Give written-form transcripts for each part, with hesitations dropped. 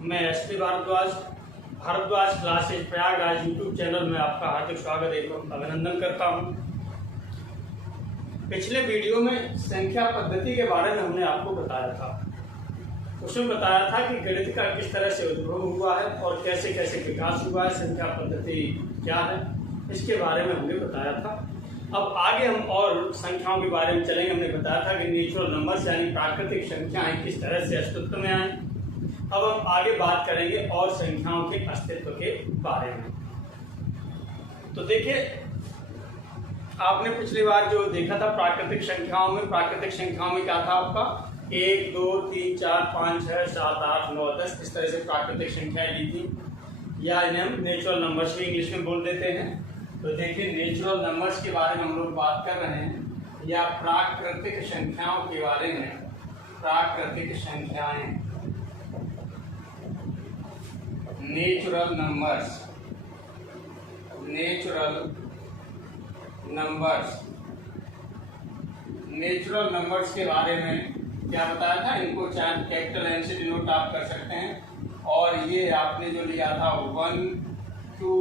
मैं SP Bhardwaj classes Prayagraj YouTube channel में आपका हार्दिक स्वागत एवं अभिनंदन करता हूं। पिछले वीडियो में संख्या पद्धति के बारे में हमने आपको बताया था। उसमें बताया था कि गणित का किस तरह से उद्भव हुआ है और कैसे कैसे विकास हुआ है, संख्या पद्धति क्या है, इसके बारे में हमने बताया था। अब आगे हम और संख्याओं के बारे में चलेंगे। हमने बताया था कि नेचुरल नंबर्स यानी प्राकृतिक संख्याएं किस तरह से अस्तित्व में आए। अब हम आगे बात करेंगे और संख्याओं के अस्तित्व के बारे में। तो देखिए, आपने पिछली बार जो देखा था प्राकृतिक संख्याओं में क्या था आपका 1, 2, 3, 4, 5, 6, 7, 8, 9, 10 इस तरह से प्राकृतिक संख्याएं ली थी, या इन्हें हम नेचुरल नंबर्स भी इंग्लिश में बोल देते हैं। तो देखिए, नेचुरल नंबर्स के बारे में हम लोग बात कर रहे हैं या प्राकृतिक संख्याओं के बारे में। प्राकृतिक संख्याएं, नेचुरल नंबर्स, नेचुरल नंबर्स के बारे में क्या बताया था। इनको चाहे कैपिटल एन से डिनोट आप कर सकते हैं। और ये आपने जो लिया था 1, 2,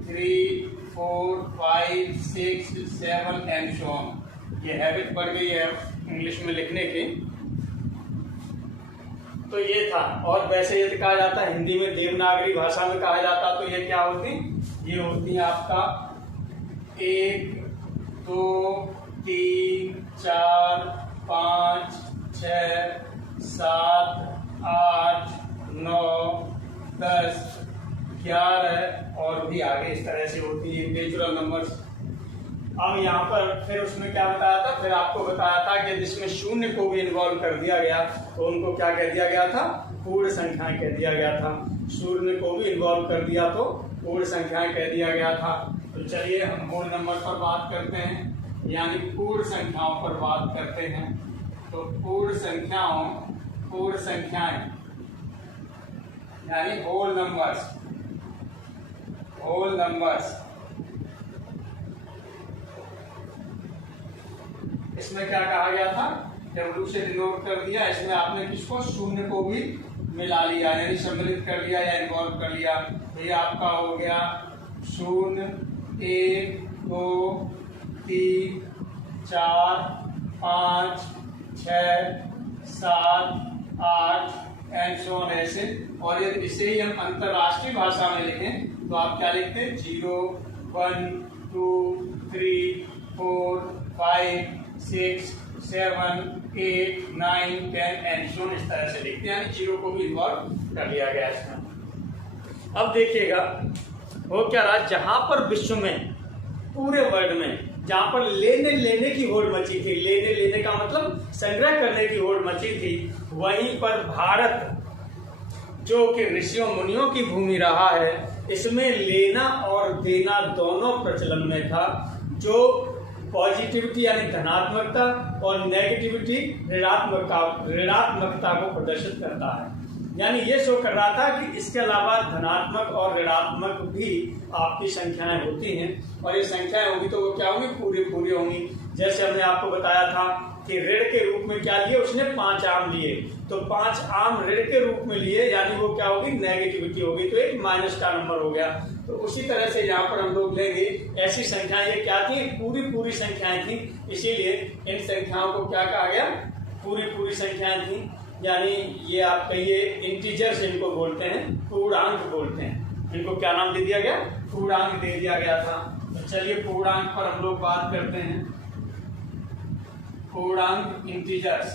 3, 4, 5, 6, 7 एंड सो ऑन। ये हैबिट पड़ गई है इंग्लिश में लिखने की। तो ये था। और वैसे यदि कहा जाता है हिंदी में देवनागरी भाषा में कहा जाता, तो ये क्या होती, ये होती है आपका 1, 2, 3, 4, 5, 6, 7, 8, 9, 10, 11 और भी आगे इस तरह से होती है नेचुरल नंबर्स। अब यहाँ पर फिर उसमें क्या बताया था, फिर आपको बताया था कि जिसमें शून्य को भी इन्वॉल्व कर दिया गया तो उनको क्या कह दिया गया था, पूर्ण संख्याएं कह दिया गया था। शून्य को भी इन्वॉल्व कर दिया तो पूर्ण संख्याएं कह दिया गया था। तो चलिए हम होल नंबर पर बात करते हैं, यानी पूर्ण संख्याओं पर बात करते हैं। तो पूर्ण संख्याएं यानी होल नंबर्स। इसमें क्या कहा गया था, W से डिनोट कर दिया। इसमें आपने किसको, शून्य को भी मिला लिया यानी सम्मिलित कर लिया या इन्वॉल्व कर लिया। ये आपका हो गया 0, 1, 2, 3, 4, 5, 6, 7, 8 एंड सो ऑन ऐसे। और यदि इसे ही हम अंतरराष्ट्रीय भाषा में लिखें तो आप क्या लिखते हैं, 0, 1, 2, 3, 4, 5, 6, 7, 8, 9, 10 एंड सो ऑन इस तरह से लिखते हैं, यानी 0 को भी इन्वॉल्व कर लिया गया इसमें। अब देखिएगा वो क्या रहा, जहां पर विश्व में पूरे वर्ल्ड में जहां पर लेने की होड़ मची थी, लेने का मतलब संग्रह करने की होड़ मची थी, वहीं पर भारत जो कि ऋषियों मुनियों की भूमि रहा है, इसमें लेना और देना दोनों प्रचलन में था। जो पॉजिटिविटी यानी धनात्मकता और नेगेटिविटी ऋणात्मकता को प्रदर्शित करता है। यानी ये शो कर रहा था कि इसके अलावा धनात्मक और ऋणात्मक भी आपकी संख्याएं होती हैं, और ये संख्याएं होगी तो वो क्या होंगी, पूरी होंगी। जैसे हमने आपको बताया था कि ऋण के रूप में क्या लिए, उसने 5 आम लिए, तो 5 आम ऋण के रूप में लिए, यानी वो क्या होगी, नेगेटिविटी होगी, तो एक माइनस का नंबर हो गया। तो उसी तरह से यहाँ पर हम लोग लेंगे ऐसी संख्याएं, ये क्या थी, पूरी संख्याएं थी, इसीलिए इन संख्याओं को क्या कहा गया, पूरी संख्याएं थी। यानी ये आप कहिए इंटीजर्स इनको बोलते हैं, पूर्णांक बोलते हैं। इनको क्या नाम दे दिया गया, पूर्णांक दे दिया गया था। तो चलिए पूर्णांक पर हम लोग बात करते हैं। पूर्णांक इंटीजर्स,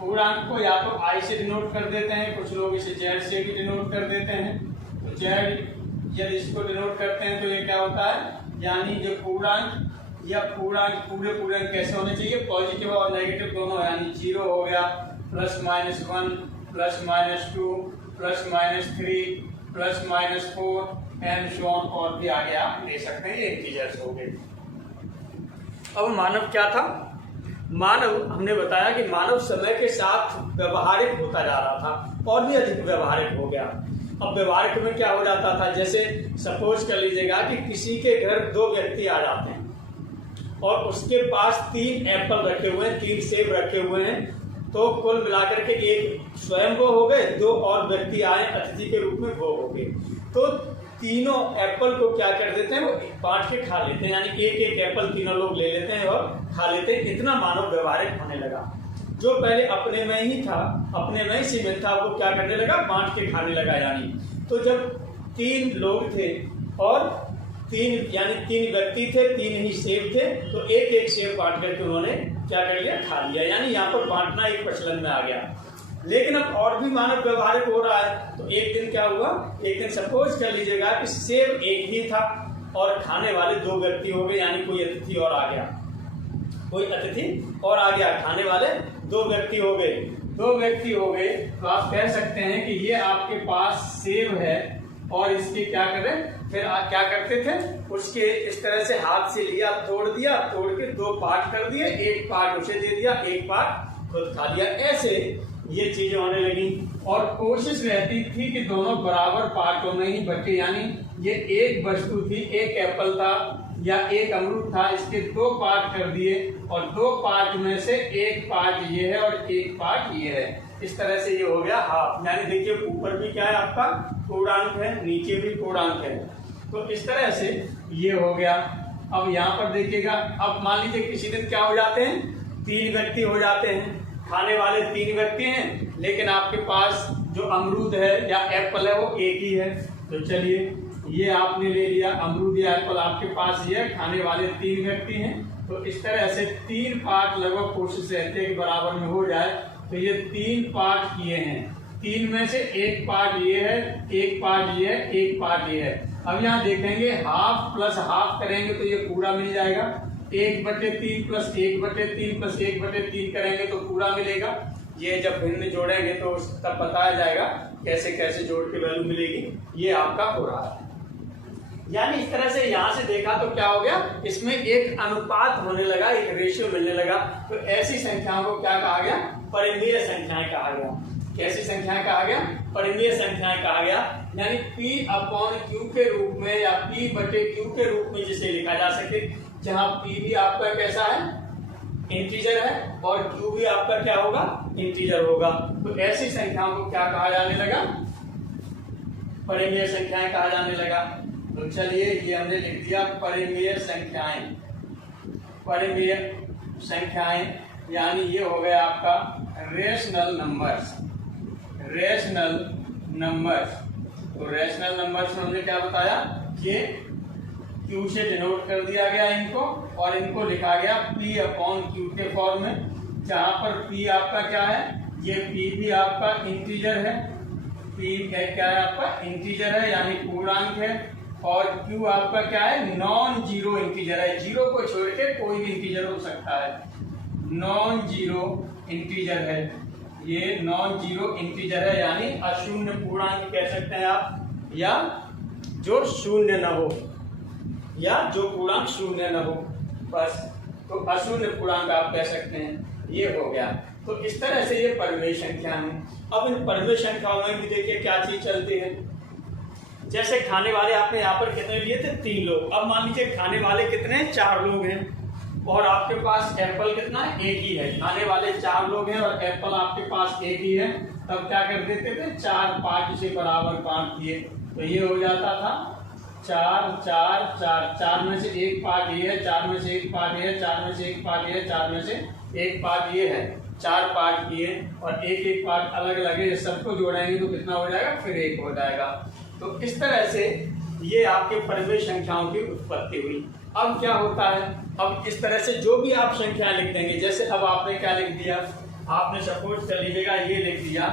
पूर्णांक को या तो I से डिनोट कर देते हैं, कुछ लोग इसे Z से भी डिनोट कर देते हैं। तो Z यदि इसको डिनोट करते हैं तो ये क्या होता है, यानी जो पूर्णांक या पूर्णांक पूरे कैसे होने चाहिए, पॉजिटिव और नेगेटिव दोनों, यानी 0 हो गया, +-1, +-2, +-3, +-4 एंड सो ऑन, और भी आगे आप ले सकते हैं। ये इंटीजर्स हो गए। अब मानव क्या था, मानव हमने बताया कि मानव समय के साथ व्यवहारिक होता जा रहा था और भी अधिक व्यवहारिक हो गया। अब व्यवहारिक में क्या हो जाता था, जैसे सपोज कर लीजिएगा कि किसी के घर 2 व्यक्ति आ जाते हैं और उसके पास 3 एप्पल रखे हुए हैं, 3 सेब रखे हुए हैं, तो कुल मिलाकर के एक स्वयं वो हो गए, 2 और व्यक्ति आए अतिथि के रूप में वो हो गए। तो तीनों एप्पल को क्या कर देते हैं, वो बांट के खा लेते हैं, यानी एक एक एप्पल तीनों लोग ले लेते हैं और खा लेते हैं। इतना मानव व्यवहारिक होने लगा। जो पहले अपने में ही था, अपने में ही सीमित था, वो क्या करने लगा, बांट के खाने लगा। यानी तो जब 3 लोग थे और 3 व्यक्ति थे, 3 ही सेब थे, तो एक एक सेब बांट करके उन्होंने क्या कर लिया, खा लिया। यानी यहाँ पर बांटना एक प्रचलन में आ गया। लेकिन अब और भी मानव व्यवहारिक हो रहा है। तो एक दिन क्या हुआ, एक दिन सपोज कर लीजिएगा कि सेब एक ही था और खाने वाले 2 व्यक्ति हो गए, यानी कोई अतिथि और आ गया, कोई अतिथि और आ गया, खाने वाले 2 व्यक्ति हो गए। 2 व्यक्ति हो गए तो आप कह सकते हैं कि ये आपके पास सेब है और इसके क्या करें, फिर आप क्या करते थे, उसके इस तरह से हाथ से लिया, तोड़ दिया, तोड़ के 2 पार्ट कर दिए, एक पार्ट उसे दे दिया, एक पार्ट खुद खा लिया। ऐसे ये चीजें होने लगी और कोशिश रहती थी कि दोनों बराबर पार्टों में ही बटे। यानी ये एक वस्तु थी, एक एप्पल था या एक अमरूद था, इसके 2 पार्ट कर दिए और 2 पार्ट में से एक पार्ट ये है और एक पार्ट ये है। इस तरह से ये हो गया हाफ। यानी देखिए ऊपर भी क्या है आपका पूर्णांक है, नीचे भी पूर्णांक है। तो इस तरह से ये हो गया। अब यहाँ पर देखिएगा, अब मान लीजिए किसी दिन क्या हो जाते हैं, 3 व्यक्ति हो जाते हैं, खाने वाले 3 व्यक्ति हैं, लेकिन आपके पास जो अमरूद है या एप्पल है वो एक ही है। तो चलिए ये आपने ले लिया अमरूद या एप्पल, आपके पास ये है, खाने वाले 3 व्यक्ति हैं। तो इस तरह से 3 पार्ट लगभग कोशिश रहती है कि बराबर में हो जाए। तो ये 3 पार्ट किए हैं, 3 में से एक पार्ट ये है, एक पार्ट ये है, एक पार्ट ये है। अब यहाँ देखेंगे हाफ प्लस हाफ करेंगे तो ये पूरा मिल जाएगा। 1/3 प्लस 1/3 प्लस 1/3 करेंगे तो पूरा मिलेगा। ये जब भिन्न जोड़ेंगे तो तब बताया जाएगा कैसे कैसे जोड़ के वैल्यू मिलेगी। ये आपका हो रहा है। यानी इस तरह से यहाँ से देखा तो क्या हो गया, इसमें एक अनुपात होने लगा, एक रेशियो मिलने लगा। तो ऐसी संख्याओं को क्या कहा गया, परिमेय संख्याएं कहा गया। कैसी संख्याएं कहा गया, परिमेय संख्याएं कहा गया। यानी P/Q के रूप में या P/Q के रूप में जिसे लिखा जा सके, जहां P भी आपका कैसा है, इंटीजर है, और Q भी आपका क्या होगा, इंटीजर होगा। तो ऐसी संख्याओं को क्या कहा जाने लगा, परिमेय संख्याएं कहा जाने लगा। तो चलिए ये हमने लिख दिया परिमेय संख्याएं। परिमेय संख्याएं यानी ये हो गया आपका रेशनल नंबर्स। रेशनल नंबर्स, तो रेशनल नंबर्स में हमने क्या बताया कि Q से डिनोट कर दिया गया इनको, और इनको लिखा गया P/Q के फॉर्म में, जहां पर P आपका क्या है, ये P भी आपका इंटीजर है, P क्या है आपका इंटीजर है यानी पूर्णांक है, और Q आपका क्या है, नॉन जीरो इंटीजर है। जीरो को छोड़ के कोई भी इंटीजर हो सकता है, नॉन जीरो इंटीजर है। ये नॉन जीरो इंटीजर है यानी अशून्य पूर्णांक कह सकते हैं आप, या जो शून्य न हो, या जो पूर्णांक शून्य न हो, बस। तो अशून्य पूर्णांक आप कह सकते हैं। ये हो गया। तो इस तरह से ये परिमेय संख्या है। अब इन परिमेय संख्याओं में भी देखिए क्या चीज चलती है। जैसे खाने वाले आपने यहाँ पर कितने लिए थे, 3 लोग। अब मान लीजिए खाने वाले कितने, 4 लोग हैं, और आपके पास एप्पल कितना है, एक ही है। खाने वाले 4 लोग हैं और एप्पल आपके पास एक ही है। तब क्या कर देते थे, 4 पार्ट से बराबर बांट दिए, तो ये हो जाता था 4 4 4। 4 में से एक पार्ट ये है, 4 में से एक पार्ट ये है, 4 में से एक पार्ट ये है, 4 में से एक पार्ट ये है। 4 पार्ट किए और एक एक पार्ट अलग अलग है, सबको जोड़ेंगे तो कितना हो जाएगा, फिर 1 हो जाएगा। तो इस तरह से ये आपके परिमेय संख्याओं की उत्पत्ति हुई। अब क्या होता है, अब इस तरह से जो भी आप संख्याएं लिख देंगे, जैसे अब आपने क्या लिख दिया, आपने सपोज कर लीजिएगा ये लिख दिया,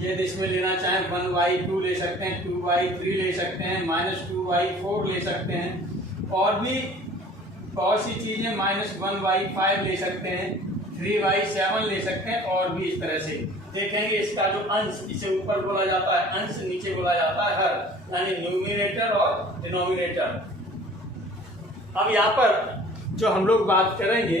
ये इसमें लेना चाहें 1/2 ले सकते हैं, 2/3 ले सकते हैं, -2/4 ले सकते हैं, और भी बहुत सी चीजें -1/5 ले सकते हैं, 3/7 ले सकते हैं, और भी इस तरह से देखेंगे। इसका जो अंश, इसे ऊपर बोला जाता है अंश, नीचे बोला जाता है हर, यानी न्यूमिनेटर और डिनोमिनेटर। अब यहाँ पर जो हम लोग बात करेंगे,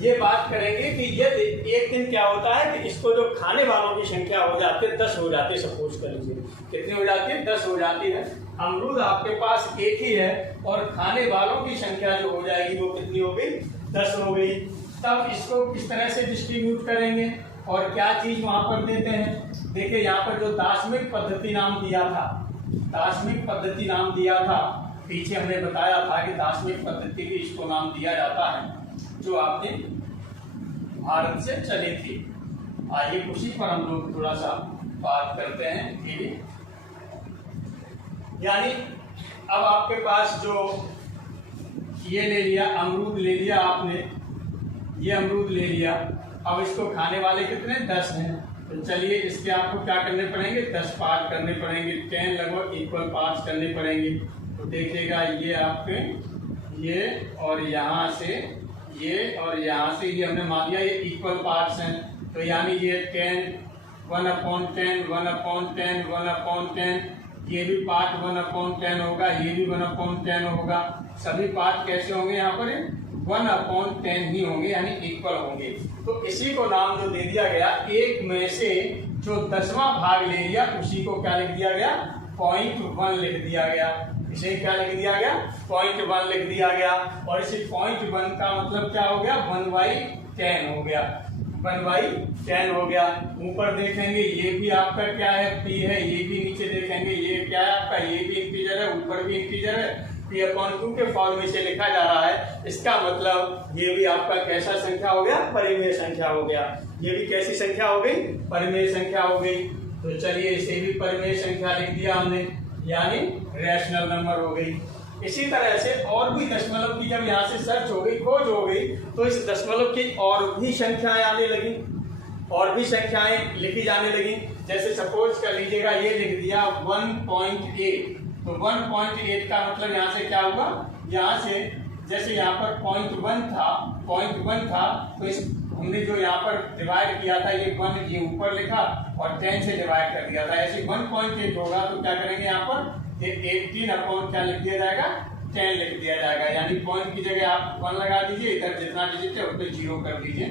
ये बात करेंगे कि ये एक दिन क्या होता है कि इसको जो खाने वालों की संख्या हो जाती है, 10 हो जाती है। सपोज कर लीजिए कितनी हो जाती है, 10 हो जाती है। अमरूद आपके पास एक ही है और खाने वालों की संख्या जो हो जाएगी वो कितनी हो गई, 10 हो गई। तब इसको किस तरह से डिस्ट्रीब्यूट करेंगे, और क्या चीज वहां पर देते हैं। देखिए यहाँ पर जो दार्शनिक पद्धति नाम दिया था, दार्शनिक पद्धति नाम दिया था, पीछे हमने बताया था कि दार्शनिक पद्धति भी इसको नाम दिया जाता है, जो आपने भारत से चली थी। आइए उसी पर हम लोग थोड़ा सा बात करते हैं कि यानी अब आपके पास जो ये ले लिया, अमरूद ले लिया आपने, ये अमरूद ले लिया। अब इसको खाने वाले कितने 10 हैं, तो चलिए इसके आपको क्या करने पड़ेंगे, 10 पार्ट करने पड़ेंगे, 10 लगभग इक्वल पार्ट्स करने पड़ेंगे। तो देखिएगा ये आपके ये और यहाँ से ये और यहाँ से ये हमने मान लिया ये इक्वल पार्ट्स हैं। तो यानी ये 10 1/10 1/10 1/10, ये भी पार्ट 1/10 होगा, ये भी 1/10 होगा। सभी पार्ट कैसे होंगे यहाँ पर 1/10 ही होंगे, यानी इक्वल होंगे। तो इसी को नाम जो दे दिया गया, एक में से जो 10वां भाग ले लिया उसी को क्या लिख दिया गया, 0.1 लिख दिया गया। इसे क्या लिख दिया गया, 0.1 लिख दिया गया। और इसे 0.1 का मतलब क्या हो गया, 1/10 हो गया, 1/10 हो गया। ऊपर देखेंगे ये भी आपका क्या है, p है, ये भी नीचे देखेंगे ये क्या है आपका, ये भी इंटीजर है, ऊपर भी इंटीजर है, p/2 के फॉर्म में से लिखा जा रहा है। इसका मतलब ये भी आपका कैसा संख्या हो गया, परिमेय संख्या हो गया। ये भी कैसी संख्या हो गई, परिमेय संख्या हो गई। तो चलिए इसे भी परिमेय संख्या लिख दिया हमने, यानी रैशनल नंबर हो गई। इसी तरह से और भी दशमलव की जब यहाँ से सर्च हो गई, खोज हो गई, तो इस दशमलव की और भी संख्याएं आने लगी, और भी संख्याएं लिखी जाने लगी। जैसे सपोज कर लीजिएगा ये लिख दिया 1.8, तो 1.8 का मतलब यहाँ से क्या हुआ, यहाँ से जैसे यहाँ पर 0.1 था, तो इस हमने जो यहाँ पर डिवाइड किया था, ये 1 ये ऊपर लिखा और 10 से डिवाइड कर दिया था। ऐसे 1.8 होगा तो क्या करेंगे यहाँ पर, ये 18 क्या लिख दिया जाएगा, 10 लिख दिया जाएगा। यानी पॉइंट की जगह आप 1 लगा दीजिए, इधर जितना डिजिट है उसको 0 कर दीजिए।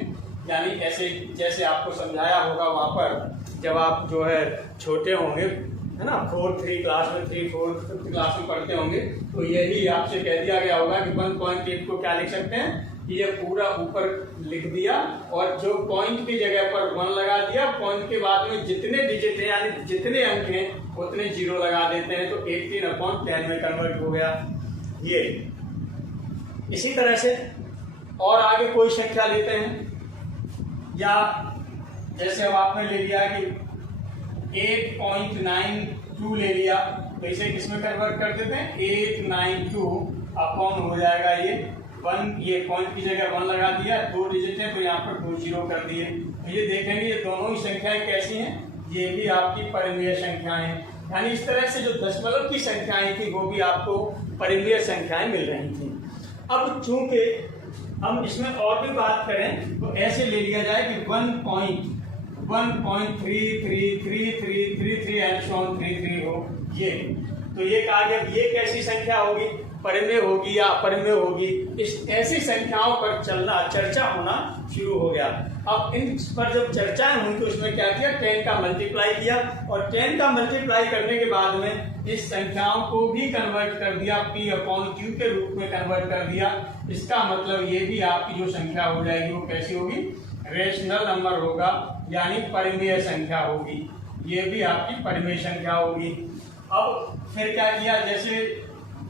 यानी ऐसे जैसे आपको समझाया होगा वहाँ पर जब आप जो है छोटे होंगे, है ना, 4th क्लास में 3-4 क्लास में पढ़ते होंगे, तो यही आपसे कह दिया गया होगा कि 1.8 को क्या लिख सकते हैं, ये पूरा ऊपर लिख दिया और जो पॉइंट की जगह पर 1 लगा दिया, पॉइंट के बाद में जितने डिजिट हैं यानी जितने अंक हैं उतने 0 लगा देते हैं, तो 18/10 में कन्वर्ट हो गया ये। इसी तरह से और आगे कोई संख्या लेते हैं, या जैसे अब आपने ले लिया कि 8.92 ले लिया, तो इसे किसमें कन्वर्ट कर देते हैं, 892 हो जाएगा ये 1, ये पॉइंट की जगह 1 लगा दिया, 2 डिजिट है तो यहाँ पर 2 0 कर दिए। तो ये देखेंगे ये दोनों ही संख्याएं कैसी हैं, ये भी आपकी परिमेय संख्याएं हैं। यानी इस तरह से जो दशमलव की संख्याएं थी वो भी आपको परिमेय संख्याएं मिल रही थी। अब चूंकि हम इसमें और भी बात करें तो ऐसे ले लिया जाए कि 1.1333333 एंड सो ऑन 33 हो ये, तो ये कहा गया ये कैसी संख्या होगी, परिमेय होगी या अपरिमेय होगी। इस ऐसी संख्याओं पर चर्चा होना शुरू हो गया। अब इन पर जब चर्चाएं हुई तो इसमें क्या किया, 10 का मल्टीप्लाई किया और 10 का मल्टीप्लाई करने के बाद में इस संख्याओं को भी कन्वर्ट कर दिया, p/q के रूप में कन्वर्ट कर दिया। इसका मतलब ये भी आपकी जो संख्या हो जाएगी वो कैसी होगी, रेशनल नंबर होगा, यानी परिमेय संख्या होगी। ये भी आपकी परिमेय संख्या होगी। अब फिर क्या किया, जैसे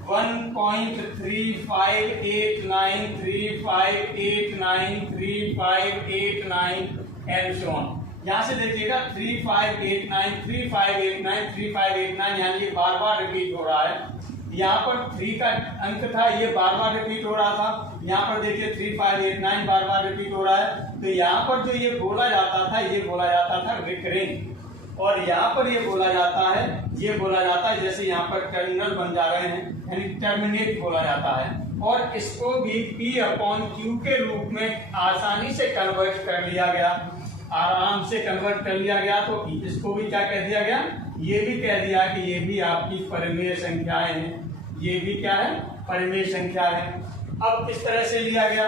1.358935893589 एंड सो ऑन। यहाँ से देखिएगा 3589 यानी ये बार बार रिपीट हो रहा है। यहाँ पर 3 का अंक था, ये बार बार रिपीट हो रहा था। यहाँ पर देखिए 3589 बार बार रिपीट हो रहा है। तो यहाँ पर जो ये बोला जाता था, ये बोला जाता था रिकरिंग, और यहाँ पर ये बोला जाता है, ये बोला जाता है जैसे यहाँ पर टर्मिनल बन जा रहे हैं, यानी टर्मिनेट बोला जाता है। और इसको भी p/q के रूप में आसानी से कन्वर्ट कर लिया गया, आराम से कन्वर्ट कर लिया गया। तो इसको भी क्या कह दिया गया, ये भी कह दिया कि ये भी आपकी परिमेय संख्याएं हैं, ये भी क्या है, परिमेय संख्या है। अब इस तरह से लिया गया।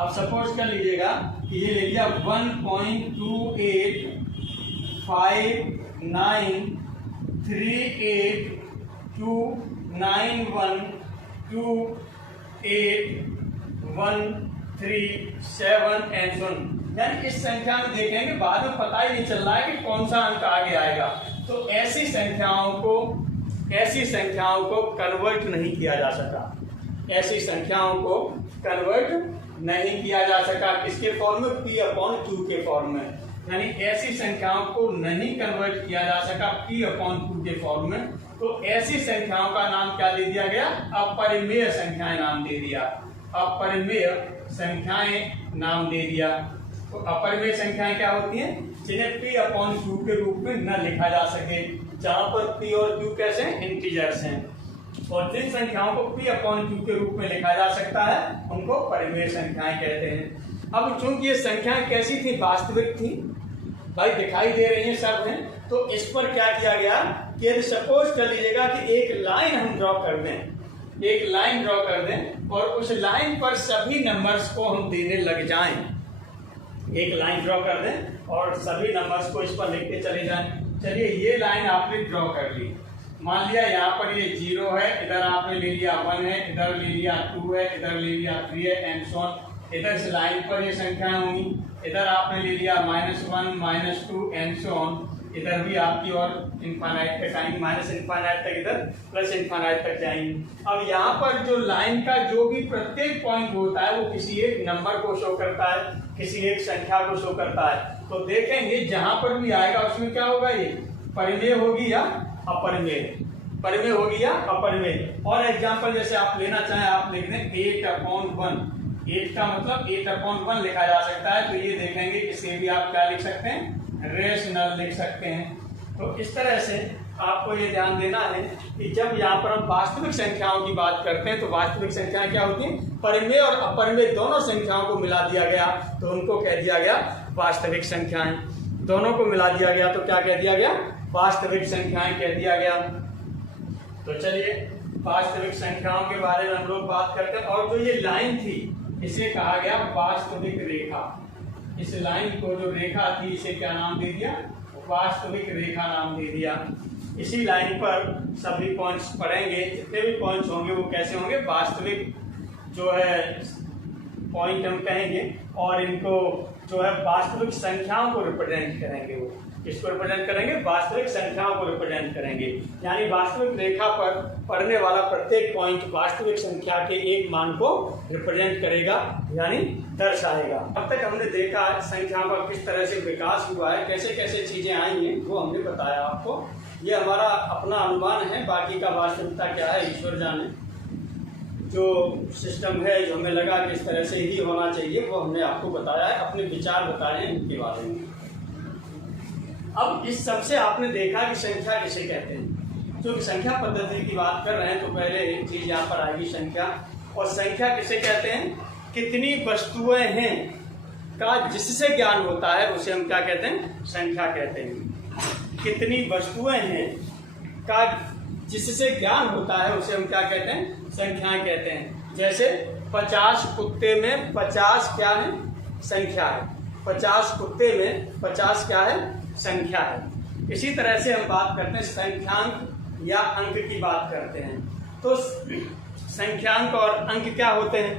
अब सपोज कर लीजिएगा कि ये ले लिया 1.28593829128137 एंड 1 यानी इस संख्या में देखेंगे बाद में पता ही नहीं चल रहा है कि कौन सा अंक आगे आएगा। तो ऐसी संख्याओं को कन्वर्ट नहीं किया जा सका, ऐसी संख्याओं को कन्वर्ट नहीं किया जा सका किसके फॉर्म में, P/Q के फॉर्म में। यानी ऐसी संख्याओं को नहीं कन्वर्ट किया जा सका P/Q के फॉर्म में। तो ऐसी संख्याओं का नाम क्या दे दिया गया, अपरिमेय संख्याएं नाम दे दिया, अपरिमेय संख्याएं नाम दे दिया। तो अपरिमेय संख्याएं क्या होती हैं, जिन्हें P/Q के रूप में न लिखा जा सके, जहां पर P और Q कैसे हैं, इंटीजर्स हैं। और जिन संख्याओं को P/Q के रूप में लिखा जा सकता है उनको परिमेय संख्याएं कहते हैं। अब चूंकि ये संख्याएं कैसी थी, वास्तविक थी, भाई दिखाई दे रही हैं, सब हैं, तो इस पर क्या किया गया कि सपोज कर लीजिएगा कि एक लाइन हम ड्रॉ कर दें, एक लाइन ड्रॉ कर दें और उस लाइन पर सभी नंबर्स को हम देने लग जाएं। एक लाइन ड्रॉ कर दें और सभी नंबर्स को इस पर लिखते चले जाएं। चलिए ये लाइन आपने ड्रॉ कर ली, मान लिया यहाँ पर ये 0 है, इधर आपने ले लिया 1 है, इधर ले लिया 2 है, इधर ले लिया 3 है एंड सो ऑन। इधर से लाइन पर ये संख्याएं होंगी, इधर आपने ले लिया -1 -2 एंड सो ऑन। इधर भी आपकी और इनफाइनाइट तक आएंगे, -इनफाइनाइट तक, इधर +इनफाइनाइट तक जाएंगे। अब यहाँ पर जो लाइन का जो भी प्रत्येक पॉइंट होता है वो किसी एक नंबर को शो करता है, किसी एक संख्या को शो करता है। तो देखेंगे जहां पर भी आएगा उसमें क्या होगा, ये परिमेय होगी या अपरिमेय, परिमेय होगी या अपरिमेय। और एग्जांपल जैसे आप लेना चाहें, आप लिख दें 8/1, 8 का मतलब 8/1 लिखा जा सकता है। तो ये देखेंगे इसे भी आप क्या लिख सकते हैं, रेशनल लिख सकते हैं। तो इस तरह से आपको ये ध्यान देना है कि जब यहाँ पर हम वास्तविक संख्याओं की बात करते हैं तो वास्तविक संख्याएं क्या होती हैं, परिमेय और अपरिमेय दोनों संख्याओं को मिला दिया गया तो उनको कह दिया गया वास्तविक संख्याएं। दोनों को मिला दिया गया तो क्या कह दिया गया, वास्तविक संख्याएं कह दिया गया। तो चलिए वास्तविक संख्याओं के बारे में हम लोग बात करते हैं। और जो ये लाइन थी इसे कहा गया वास्तविक रेखा। इस लाइन को जो रेखा थी इसे क्या नाम दे दिया, वास्तविक रेखा नाम दे दिया। इसी लाइन पर सभी पॉइंट्स पढ़ेंगे, जितने भी पॉइंट्स होंगे वो कैसे होंगे, वास्तविक जो है पॉइंट हम कहेंगे। और इनको जो है वास्तविक संख्याओं को रिप्रेजेंट करेंगे। वो किसको रिप्रेजेंट करेंगे, वास्तविक संख्याओं को रिप्रेजेंट करेंगे। यानी वास्तविक रेखा पर पढ़ने वाला प्रत्येक पॉइंट वास्तविक संख्या के एक मान को रिप्रेजेंट करेगा, यानी दर्शाएगा। अब तक हमने देखा संख्या का किस तरह से विकास हुआ है, कैसे कैसे चीजें आई हैं, वो हमने बताया आपको। ये हमारा अपना अनुमान है, बाकी का वास्तविकता क्या है ईश्वर जाने। जो सिस्टम है, जो हमें लगा कि इस तरह से ही होना चाहिए, वो हमने आपको बताया है, अपने विचार बताए हैं इनके बारे में। अब इस सबसे आपने देखा कि संख्या किसे कहते हैं। जो संख्या पद्धति की बात कर रहे हैं तो पहले एक चीज यहाँ पर आएगी संख्या। और संख्या किसे कहते हैं, कितनी वस्तुएं हैं का जिससे ज्ञान होता है उसे हम क्या कहते हैं, संख्या कहते हैं। कितनी वस्तुएं हैं का जिससे ज्ञान होता है उसे हम क्या कहते हैं, संख्याएं कहते हैं। जैसे 50 कुत्ते में 50 क्या है, संख्या है। 50 कुत्ते में 50 क्या है, संख्या है। इसी तरह से हम बात करते हैं संख्यांक या अंक की बात करते हैं। तो संख्यांक और अंक क्या होते हैं,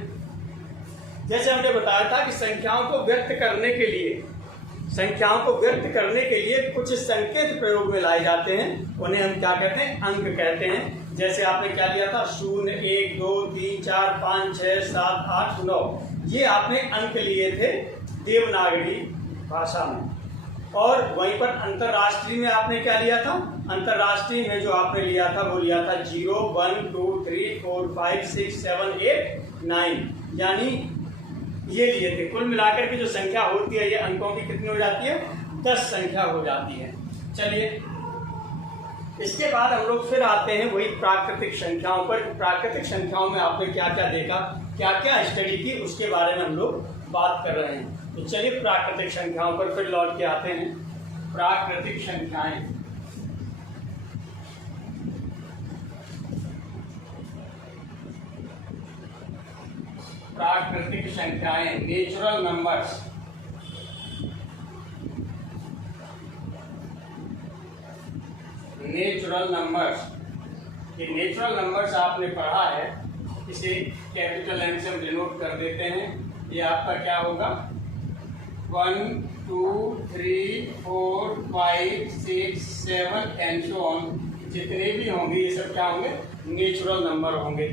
जैसे हमने बताया था कि संख्याओं को व्यक्त करने के लिए, संख्याओं को व्यक्त करने के लिए कुछ संकेत प्रयोग में लाए जाते हैं, उन्हें हम क्या कहते हैं, अंक कहते हैं। जैसे आपने क्या लिया था, 0 1 2 3 4 5 6 7 8 9, ये आपने अंक लिए थे देवनागरी भाषा में। और वहीं पर अंतरराष्ट्रीय में आपने क्या लिया था, अंतरराष्ट्रीय में जो आपने लिया था वो लिया था 0 1 2 3 4 5 6 7 8 9, यानी ये लिए थे। कुल मिलाकर के जो संख्या होती है ये अंकों की कितनी हो जाती है, 10 संख्या हो जाती है। चलिए इसके बाद हम लोग फिर आते हैं वही प्राकृतिक संख्याओं पर। प्राकृतिक संख्याओं में आपने क्या क्या देखा, क्या क्या स्टडी की, उसके बारे में हम लोग बात कर रहे हैं। तो चलिए प्राकृतिक संख्याओं पर फिर लौट के आते हैं। प्राकृतिक संख्याएं, प्राकृतिक संख्याएं, नेचुरल नंबर्स। नेचुरल नंबर्स, ये नेचुरल नंबर्स आपने पढ़ा है, इसे कैपिटल एन से हम डिनोट कर देते हैं। ये आपका क्या होगा, 1 2 3 4 5 6 7 एंड सो ऑन। जितने भी होंगे ये सब क्या होंगे, नेचुरल नंबर होंगे।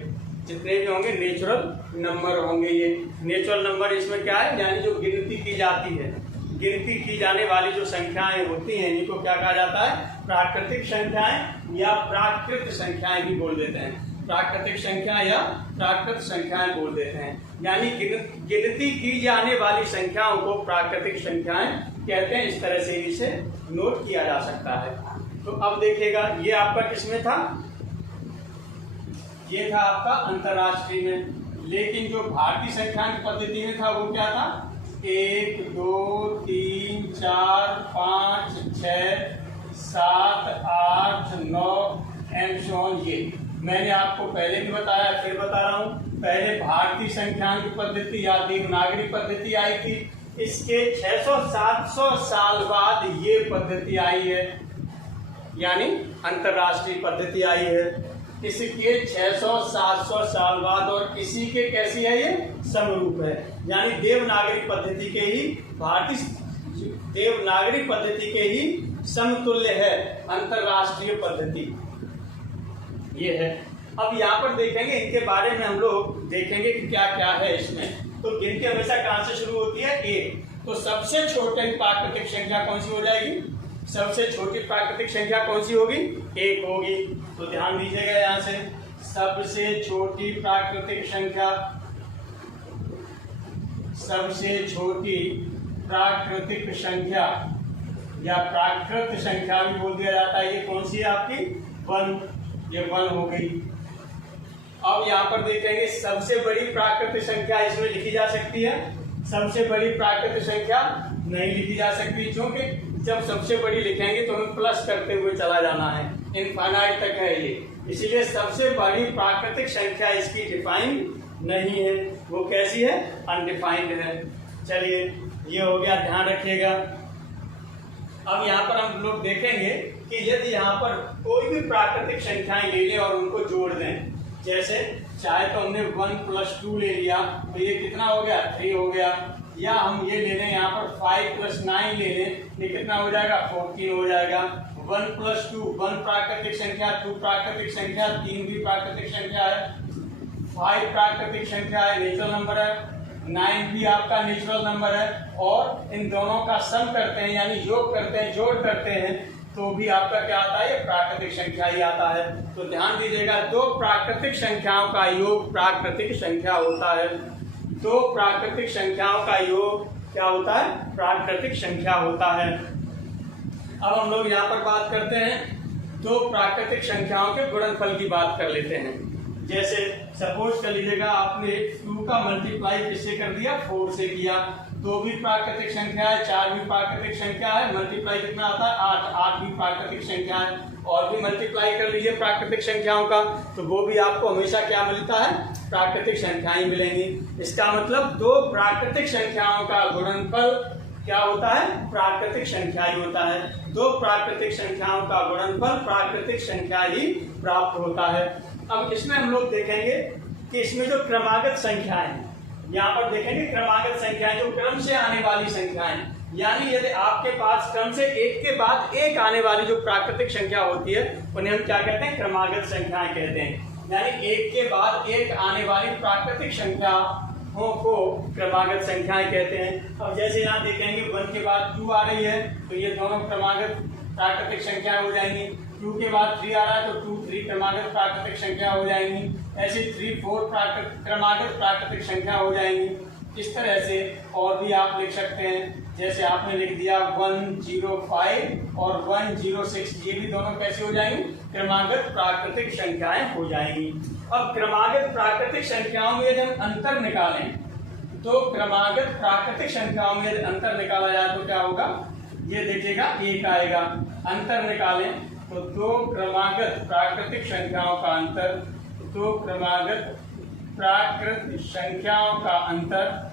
जितने भी होंगे नेचुरल नंबर होंगे। ये नेचुरल नंबर इसमें क्या है, यानी जो गिनती की जाती है, गिनती की जाने वाली जो संख्याएं होती हैं इनको क्या कहा जाता है, प्राकृतिक संख्याएं या प्राकृत संख्याएं भी बोल देते हैं। प्राकृतिक संख्या या प्राकृत संख्याएं बोल देते हैं। यानी गिनती की जाने वाली संख्याओं को प्राकृतिक संख्याएं कहते हैं। इस तरह से इसे नोट किया जा सकता है। तो अब देखिएगा, ये आपका किसमें था, ये था आपका अंतरराष्ट्रीय में। लेकिन जो भारतीय संख्यांक पद्धति में था वो क्या था, 1 2 3 4 5 6 7 8 9 एंड सो ऑन। ये मैंने आपको पहले भी बताया, फिर बता रहा हूँ। पहले भारतीय संख्यांक पद्धति या देवनागरी पद्धति आई थी। इसके 600-700 साल बाद ये पद्धति आई है, यानी अंतरराष्ट्रीय पद्धति आई है। इसके 600-700 साल बाद, और इसी के कैसी है, ये समरूप है। यानी देवनागरी पद्धति के ही, भारतीय देवनागरी पद्धति के ही समतुल्य है अंतरराष्ट्रीय पद्धति, ये है। अब यहाँ पर देखेंगे, इनके बारे में हम लोग देखेंगे कि क्या क्या है इसमें। तो गिनती हमेशा कहाँ से शुरू होती है, 1। तो सबसे छोटी प्राकृतिक संख्या कौन सी हो जाएगी, सबसे छोटी प्राकृतिक संख्या कौन सी होगी, 1 होगी। तो ध्यान दीजिएगा, यहाँ से सबसे छोटी प्राकृतिक संख्या, सबसे छोटी प्राकृतिक संख्या या प्राकृत संख्या भी बोल दिया जाता है, ये कौन सी है आपकी, 1। ये 1 हो गई। अब यहाँ पर देखेंगे, सबसे बड़ी प्राकृतिक संख्या इसमें लिखी जा सकती है, सबसे बड़ी प्राकृतिक संख्या नहीं लिखी जा सकती, क्योंकि जब सबसे बड़ी लिखेंगे तो हमें प्लस करते हुए चला जाना है, इनफाइनाइट तक है ये। इसीलिए सबसे बड़ी प्राकृतिक संख्या इसकी डिफाइन नहीं है, वो कैसी है, अनडिफाइंड है। चलिए, ये हो गया, ध्यान रखिएगा। अब यहाँ पर हम लोग देखेंगे कि यदि यहाँ पर कोई भी प्राकृतिक संख्याएं ले लें और उनको जोड़ दें, जैसे चाहे तो हमने 1 + 2 ले लिया, तो ये कितना हो गया, 3 हो गया। या हम ये ले लें यहाँ पर 5 + 9 ले लें, ये कितना हो जाएगा, 14 हो जाएगा। 1 + 2, 1 प्राकृतिक संख्या, 2 प्राकृतिक संख्या, 3 भी प्राकृतिक संख्या है, 5 प्राकृतिक संख्या है, नेचुरल नंबर है, 9 भी आपका नेचुरल नंबर है। और इन दोनों का सम करते हैं, यानी योग करते हैं, जोड़ करते हैं, तो भी आपका क्या आता है, ये प्राकृतिक संख्या ही आता है। तो ध्यान दीजिएगा, 2 प्राकृतिक संख्याओं का योग प्राकृतिक संख्या होता है। 2 प्राकृतिक संख्याओं का योग क्या होता है, प्राकृतिक संख्या होता है। अब हम लोग यहाँ पर बात करते हैं 2 प्राकृतिक संख्याओं के गुणनफल की बात कर लेते हैं। जैसे सपोज कर लीजिएगा, आपने 2 का मल्टीप्लाई किससे कर दिया, 4 से किया। 2 भी प्राकृतिक संख्या है, 4 भी प्राकृतिक संख्या है, मल्टीप्लाई कितना आता है, 8। 8 भी प्राकृतिक संख्या है, और भी मल्टीप्लाई कर लीजिए प्राकृतिक संख्याओं का, तो वो भी आपको हमेशा क्या मिलता है, प्राकृतिक संख्याएं मिलेंगी। इसका मतलब 2 प्राकृतिक संख्याओं का गुणनफल क्या होता है, प्राकृतिक संख्या ही होता है। 2 प्राकृतिक संख्याओं का गुणनफल प्राकृतिक संख्या ही प्राप्त होता है। अब इसमें हम लोग देखेंगे कि इसमें जो क्रमागत संख्याएं, यहाँ पर देखेंगे क्रमागत संख्याएं, जो क्रम से आने वाली संख्याएं, यानी यदि आपके पास क्रम से एक के बाद एक आने वाली जो प्राकृतिक संख्या होती है, उन्हें हम क्या कहते हैं, क्रमागत संख्याएं कहते हैं। यानी एक के बाद एक आने वाली प्राकृतिक संख्याओं को क्रमागत संख्याएं कहते हैं। अब जैसे यहाँ देखेंगे 1 के बाद 2 आ रही है, तो ये दोनों क्रमागत प्राकृतिक संख्या हो जाएंगी। 2 के बाद 3 आ रहा है, तो 2 3 क्रमागत प्राकृतिक संख्या हो जाएंगी। ऐसे 3 4 क्रमागत प्राकृतिक संख्या हो जाएंगी। इस तरह से और भी आप लिख सकते हैं, जैसे आपने लिख दिया 105 और 106, ये भी दोनों कैसे हो जाएंगी, क्रमागत प्राकृतिक संख्याएं हो जाएंगी। अब क्रमागत प्राकृतिक संख्याओं में यदि हम अंतर निकालें, तो क्रमागत प्राकृतिक संख्याओं में यदि अंतर निकाला जाए तो क्या होगा, ये देखिएगा 1 आएगा। अंतर निकालें तो 2 क्रमागत प्राकृतिक संख्याओं का अंतर, 2 क्रमागत प्राकृत संख्याओं का अंतर,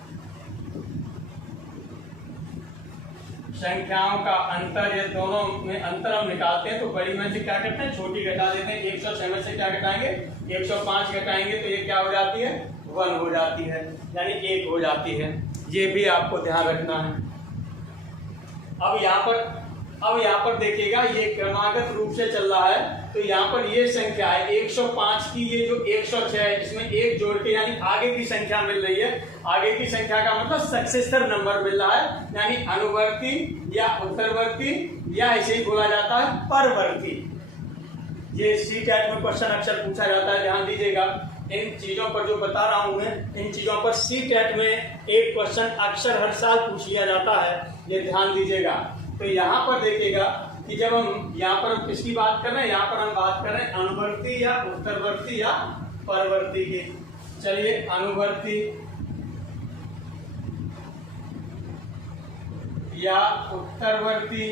संख्याओं का अंतर, ये दोनों में अंतर हम निकालते हैं तो बड़ी में से क्या करते हैं, छोटी घटा देते हैं। 107 से क्या घटाएंगे, 105 घटाएंगे, तो ये क्या हो जाती है, 1 हो जाती है, यानी 1 हो जाती है। ये भी आपको ध्यान रखना है। अब यहाँ पर देखिएगा ये क्रमागत रूप से चल रहा है, तो यहाँ पर ये संख्या है 105 की, ये जो 106 है इसमें एक जोड़ के यानी आगे की संख्या मिल रही है। आगे की संख्या का मतलब सक्सेसर नंबर मिल रहा है, यानी अनुवर्ती या उत्तरवर्ती या ऐसे ही बोला जाता है परवर्ती। ये सी-टेट में क्वेश्चन अक्सर पूछा जाता है, ध्यान दीजिएगा इन चीजों पर जो बता रहा हूं मैं, इन चीजों पर सी-टेट में एक क्वेश्चन अक्सर हर साल पूछ लिया जाता है, ये ध्यान दीजिएगा। तो यहाँ पर देखिएगा कि जब हम यहाँ पर किसकी बात कर रहे हैं, यहाँ पर हम बात कर रहे हैं अनुवर्ती या उत्तरवर्ती या परवर्ती की। चलिए अनुवर्ती या उत्तरवर्ती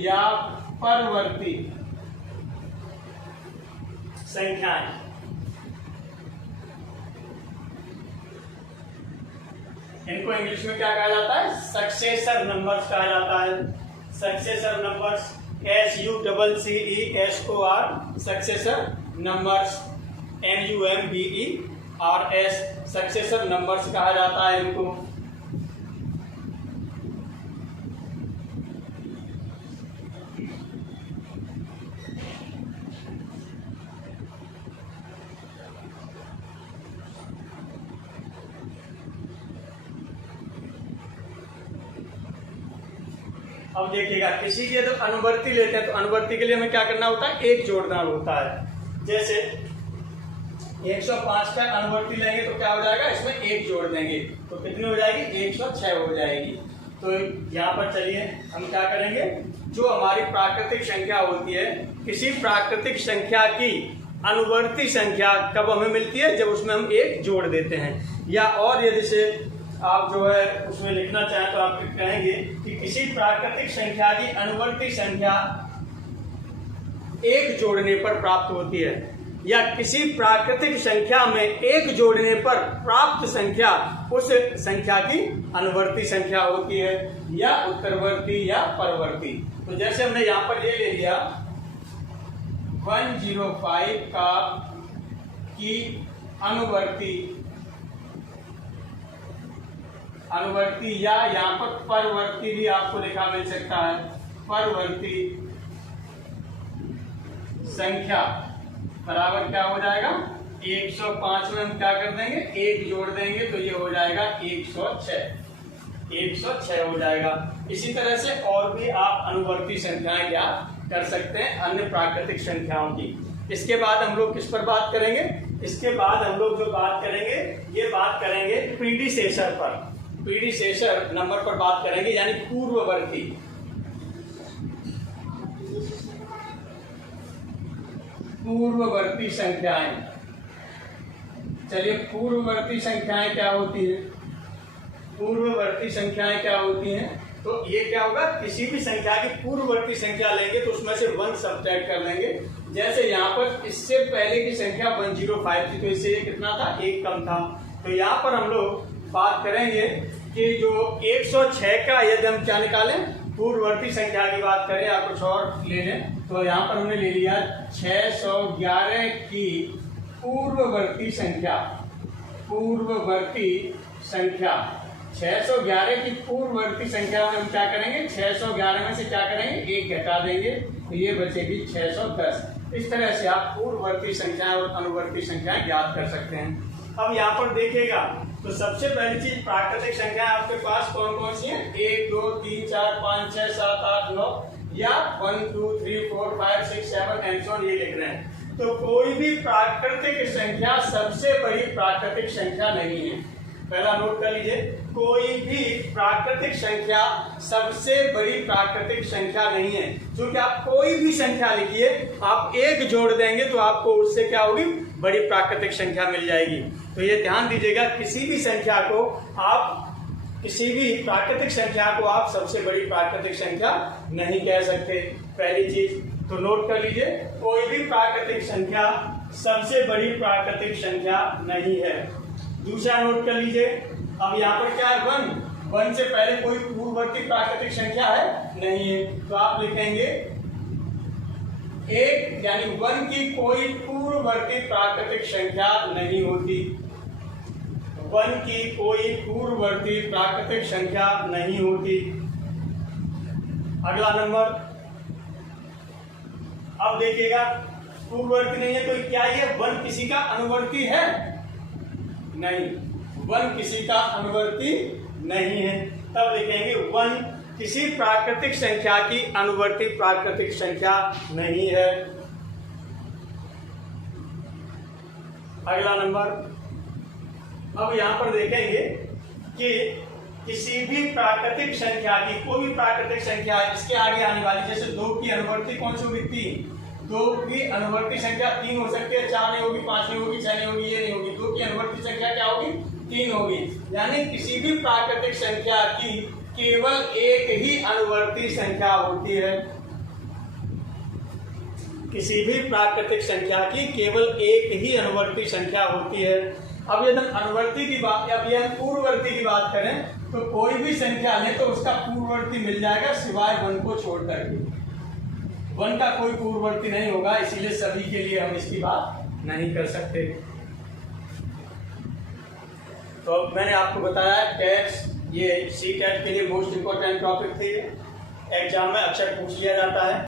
या परवर्ती संख्याएं, इनको इंग्लिश में क्या कहा जाता है, सक्सेसर नंबर्स कहा जाता है। Successor numbers SUCCESOR, successor numbers NUMBERS, successor numbers कहा जाता है इनको। अब देखिएगा किसी के तो अनुवर्ती लेते हैं, तो अनुवर्ती के लिए हमें क्या करना होता है, एक जोड़ना होता है। जैसे 105 का अनुवर्ती लेंगे तो क्या हो जाएगा, इसमें एक जोड़ देंगे तो कितनी हो जाएगी, 106 हो जाएगी। तो यहाँ पर चलिए हम क्या करेंगे, जो हमारी प्राकृतिक संख्या होती है, किसी प्राकृतिक संख्या की अनुवर्ती संख्या कब हमें मिलती है, जब उसमें हम एक जोड़ देते हैं। या और यदि से आप जो है उसमें लिखना चाहें तो आप कहेंगे कि किसी प्राकृतिक संख्या की अनुवर्ती संख्या एक जोड़ने पर प्राप्त होती है, या किसी प्राकृतिक संख्या में एक जोड़ने पर प्राप्त संख्या उस संख्या की अनुवर्ती संख्या होती है, या उत्तरवर्ती या परवर्ती। तो जैसे हमने यहाँ पर ये ले लिया 105 का की अनुवर्ती या यहाँ पर परवर्ती भी आपको लिखा मिल सकता है, परवर्ती संख्या बराबर क्या हो जाएगा, 105 में हम क्या कर देंगे, एक जोड़ देंगे तो ये हो जाएगा 106 हो जाएगा। इसी तरह से और भी आप अनुवर्ती संख्याएं ज्ञात कर सकते हैं अन्य प्राकृतिक संख्याओं की। इसके बाद हम लोग किस पर बात करेंगे, इसके बाद हम लोग जो बात करेंगे, ये बात करेंगे प्रीडिसेसर पर, प्रीडिसेसर नंबर पर बात करेंगे, यानी पूर्ववर्ती संख्याएं। चलिए पूर्ववर्ती संख्याएं क्या होती है, पूर्ववर्ती संख्याएं क्या होती हैं, तो ये क्या होगा, किसी भी संख्या की पूर्ववर्ती संख्या लेंगे तो उसमें से 1 सब्ट्रैक्ट कर लेंगे। जैसे यहाँ पर इससे पहले की संख्या 105 थी, तो इससे ये कितना था, एक कम था। तो यहाँ पर हम लोग बात करेंगे कि जो 106 का यदि हम क्या निकालें, पूर्ववर्ती संख्या की बात करें या कुछ और ले लें, तो यहाँ पर हमने ले लिया 611 की पूर्ववर्ती संख्या, 611 की पूर्ववर्ती संख्या में हम क्या करेंगे, 611 में से क्या करेंगे, एक घटा देंगे तो ये बचेगी 610। इस तरह से आप पूर्ववर्ती संख्या और अनुवर्ती संख्या ज्ञात कर सकते हैं। अब यहाँ पर देखिएगा तो सबसे पहली चीज प्राकृतिक संख्या आपके पास कौन कौन सी है, 1 2 3 4 5 6 7 8 9 या 1 2 3 4 5 6 7 एंड सो ऑन, ये लिख रहे हैं। तो कोई भी प्राकृतिक संख्या सबसे बड़ी प्राकृतिक संख्या नहीं है, पहला नोट कर लीजिए, कोई भी प्राकृतिक संख्या सबसे बड़ी प्राकृतिक संख्या नहीं है। क्योंकि आप कोई भी संख्या लिखिए, आप एक जोड़ देंगे तो आपको उससे क्या होगी, बड़ी प्राकृतिक संख्या मिल जाएगी। तो ये ध्यान दीजिएगा, किसी भी संख्या को आप, किसी भी प्राकृतिक संख्या को आप सबसे बड़ी प्राकृतिक संख्या नहीं कह सकते, पहली चीज तो नोट कर लीजिए, कोई भी प्राकृतिक संख्या सबसे बड़ी प्राकृतिक संख्या नहीं है। दूसरा नोट कर लीजिए, अब यहाँ पर क्या है, 1 से पहले कोई पूर्ववर्ती प्राकृतिक संख्या है, नहीं है, तो आप लिखेंगे 1, यानी 1 की कोई पूर्ववर्ती प्राकृतिक संख्या नहीं होती। वन की कोई पूर्ववर्ती प्राकृतिक संख्या नहीं होती। अगला नंबर, अब देखिएगा पूर्ववर्ती नहीं है तो क्या ये वन किसी का अनुवर्ती है? नहीं, वन किसी का अनुवर्ती नहीं है। तब लिखेंगे वन किसी प्राकृतिक संख्या की अनुवर्ती प्राकृतिक संख्या नहीं है। अगला नंबर, अब यहां पर देखेंगे कि किसी भी प्राकृतिक संख्या की, कोई भी प्राकृतिक संख्या इसके आगे आने वाली, जैसे 2 की अनुवर्ती कौन सी होगी? 3। 2 की अनुवर्ती संख्या 3 हो सकती है, 4 नहीं होगी, 5 नहीं होगी, 6 नहीं होगी, ये नहीं होगी। 2 की अनुवर्ती संख्या क्या होगी? 3 होगी। यानी किसी भी प्राकृतिक संख्या की केवल एक ही अनुवर्ती संख्या होती है। किसी भी प्राकृतिक संख्या की केवल एक ही अनुवर्ती संख्या होती है। अब यदि अनुवर्ती की बात, अब यदि पूर्ववर्ती की बात करें तो कोई भी संख्या ले तो उसका पूर्ववर्ती मिल जाएगा सिवाय 1 को छोड़कर के। 1 का कोई पूर्ववर्ती नहीं होगा, इसीलिए सभी के लिए हम इसकी बात नहीं कर सकते। तो मैंने आपको बताया टैक्स, ये सी टेट के लिए मोस्ट इंपोर्टेंट टॉपिक थे, एग्जाम में अक्सर पूछ लिया जाता है।